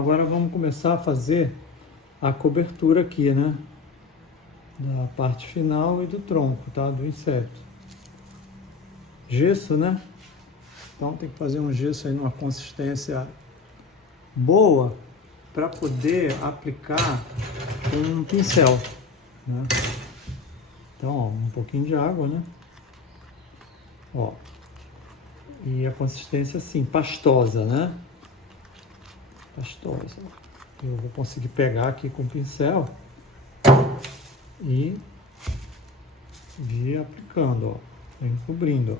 Agora vamos começar a fazer a cobertura aqui, né? Da parte final e do tronco, tá? Do inseto. Gesso, né? Então tem que fazer um gesso aí numa consistência boa para poder aplicar com um pincel, né? Então, ó, um pouquinho de água, né? Ó. E a consistência assim, pastosa, né? Pastosa. Eu vou conseguir pegar aqui com o pincel e vir aplicando, ó. Vem cobrindo, ó.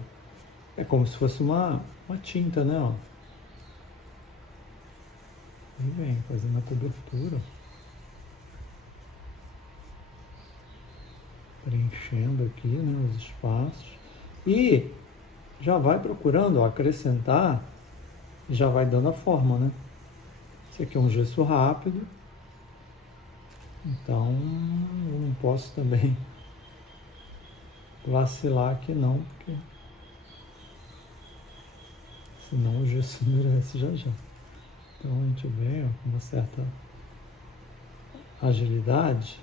É como se fosse uma tinta, né? Ó. E vem fazendo a cobertura. Preenchendo aqui, né, os espaços. E já vai procurando, ó, acrescentar e já vai dando a forma, né? Esse aqui é um gesso rápido. Então, eu não posso também vacilar aqui não, porque senão o gesso endurece já já. Então a gente vem, ó, com uma certa agilidade,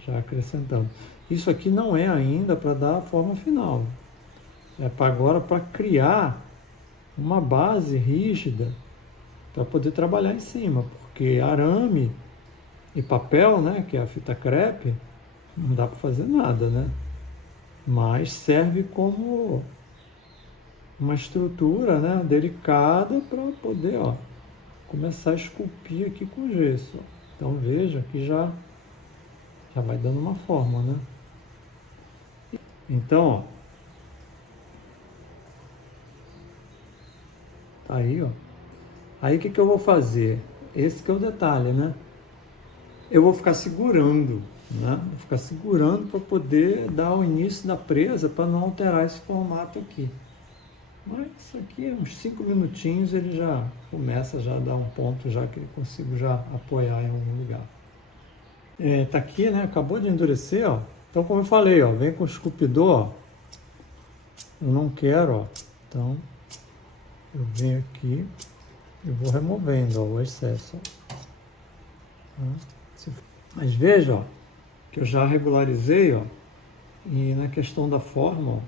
já acrescentando. Isso aqui não é ainda para dar a forma final. É para agora para criar uma base rígida para poder trabalhar em cima, porque arame e papel, né, que é a fita crepe, não dá para fazer nada, né? Mas serve como uma estrutura, né, delicada para poder, ó, começar a esculpir aqui com gesso. Então veja que já vai dando uma forma, né? Então, ó, tá aí, ó. Aí o que eu vou fazer? Esse que é o detalhe, né? Eu vou ficar segurando, né? Vou ficar segurando para poder dar o início da presa para não alterar esse formato aqui. Mas isso aqui, uns 5 minutinhos, ele já começa já a dar um ponto, já que eu consigo já apoiar em algum lugar. Tá aqui, né? Acabou de endurecer, ó. Então, como eu falei, ó, vem com o esculpidor, ó. Eu não quero, ó. Então, eu venho aqui e vou removendo, ó, o excesso. Mas veja, ó, que eu já regularizei, ó. E na questão da forma, ó,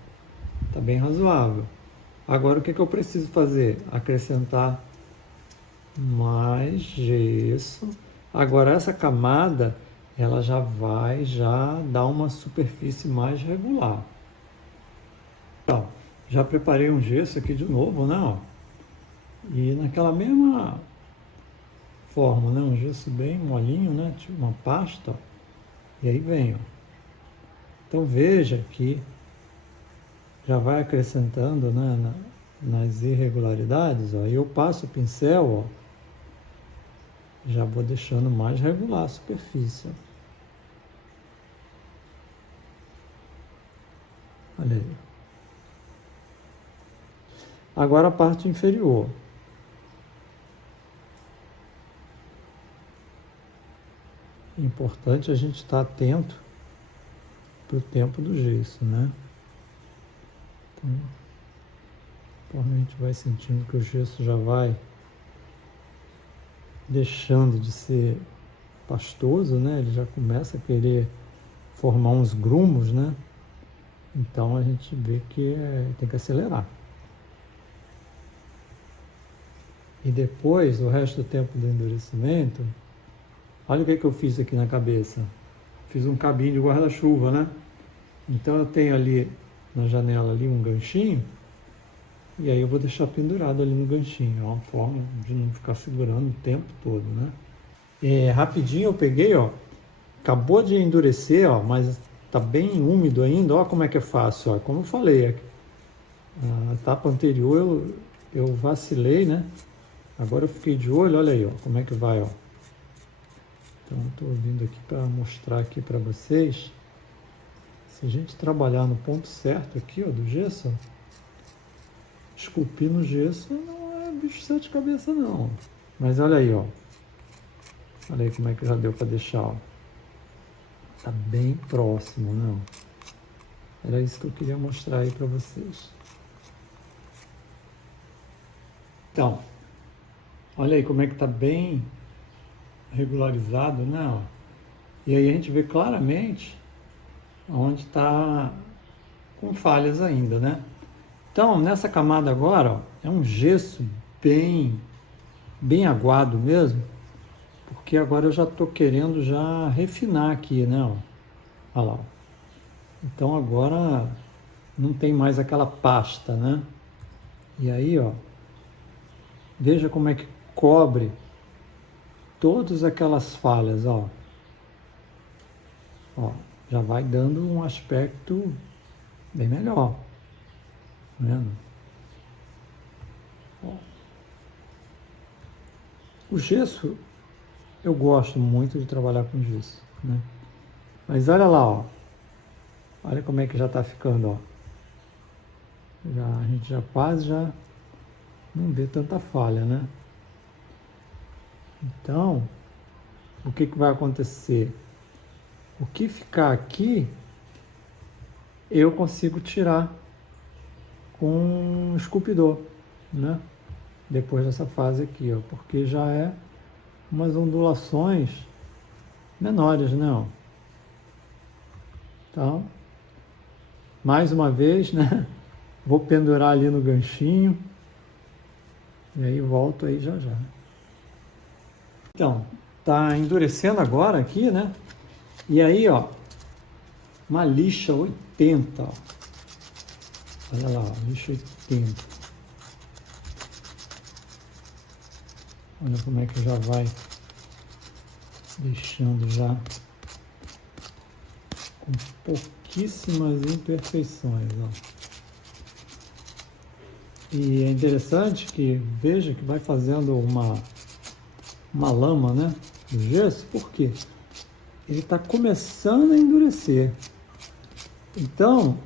tá bem razoável. Agora, o que eu preciso fazer? Acrescentar mais gesso. Agora, essa camada, ela já vai dar uma superfície mais regular. Então, já preparei um gesso aqui de novo, né? Ó. E naquela mesma forma, né? Um gesso bem molinho, né? Tipo uma pasta. Ó. E aí vem, ó. Então, veja que já vai acrescentando, né, nas irregularidades, ó, e eu passo o pincel, ó, já vou deixando mais regular a superfície. Ó. Olha aí. Agora a parte inferior. É importante a gente estar atento para o tempo do gesso, né? Então, conforme a gente vai sentindo que o gesso já vai deixando de ser pastoso, né? Ele já começa a querer formar uns grumos, né? Então a gente vê que tem que acelerar. E depois, o resto do tempo do endurecimento, olha o que eu fiz aqui na cabeça. Fiz um cabinho de guarda-chuva, né? Então eu tenho ali na janela ali um ganchinho, e aí eu vou deixar pendurado ali no ganchinho. É uma forma de não ficar segurando o tempo todo, né? Rapidinho eu peguei, ó, acabou de endurecer, ó, mas tá bem úmido ainda, ó como é que é fácil, ó. Como eu falei, a etapa anterior eu vacilei, né? Agora eu fiquei de olho, olha aí, ó, como é que vai, ó. Então eu estou vindo aqui para mostrar aqui para vocês. Se a gente trabalhar no ponto certo aqui, ó, do gesso, esculpir no gesso não é bicho de sete cabeças não. Mas olha aí, ó. Olha aí como é que já deu para deixar, ó. Tá bem próximo, não? Era isso que eu queria mostrar aí para vocês. Então, Olha aí como é que está bem regularizado, né? Ó. E aí a gente vê claramente onde está com falhas ainda, né? Então, nessa camada agora, ó, é um gesso bem aguado mesmo, porque agora eu já estou querendo já refinar aqui, né? Ó. Olha lá. Ó. Então agora não tem mais aquela pasta, né? E aí, ó, veja como é que cobre todas aquelas falhas, ó. Ó, já vai dando um aspecto bem melhor. Tá vendo? Ó. O gesso, eu gosto muito de trabalhar com gesso, né? Mas olha lá, ó. Olha como é que já está ficando, ó. A gente já quase não vê tanta falha, né? Então, o que vai acontecer? O que ficar aqui, eu consigo tirar com um esculpidor, né? Depois dessa fase aqui, ó, porque já é umas ondulações menores, né? Ó. Então, mais uma vez, né? Vou pendurar ali no ganchinho e aí volto aí já. Então, tá endurecendo agora aqui, né? E aí, ó, uma lixa 80, ó. Olha lá, ó, lixa 80. Olha como é que já vai deixando já com pouquíssimas imperfeições, ó. E é interessante que veja que vai fazendo uma lama, né, do gesso, por quê? Ele está começando a endurecer. Então,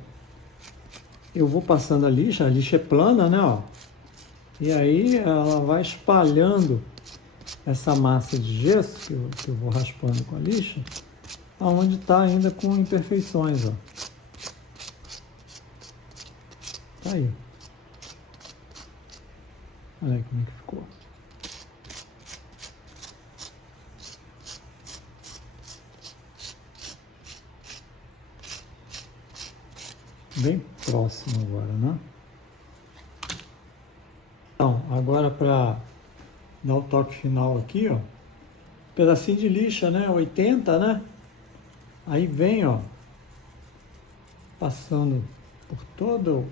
eu vou passando a lixa é plana, né, ó, e aí ela vai espalhando essa massa de gesso que eu vou raspando com a lixa, aonde está ainda com imperfeições, ó. Tá aí. Olha aí como é que ficou. Bem próximo agora, né? Então, agora para dar o toque final aqui, ó, pedacinho de lixa, né? 80, né? Aí vem, ó, passando por todo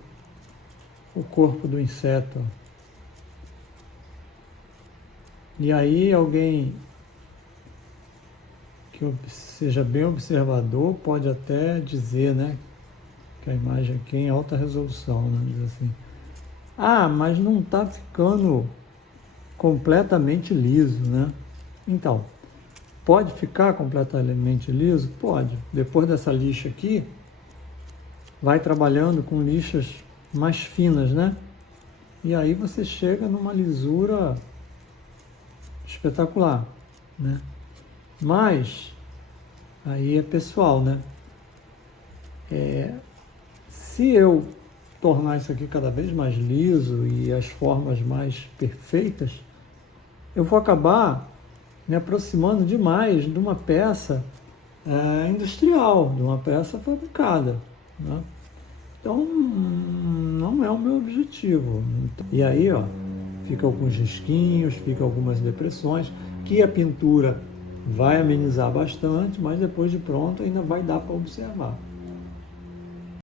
o corpo do inseto. E aí alguém que seja bem observador pode até dizer, né, que a imagem aqui é em alta resolução, né, diz assim, mas não está ficando completamente liso, né? Então, pode ficar completamente liso? Pode. Depois dessa lixa aqui, vai trabalhando com lixas mais finas, né? E aí você chega numa lisura espetacular, né? Mas aí é pessoal, né? Se eu tornar isso aqui cada vez mais liso e as formas mais perfeitas, eu vou acabar me aproximando demais de uma peça industrial, de uma peça fabricada, né? Então, não é o meu objetivo. E aí, ó, fica alguns risquinhos, fica algumas depressões, que a pintura vai amenizar bastante, mas depois de pronto ainda vai dar para observar.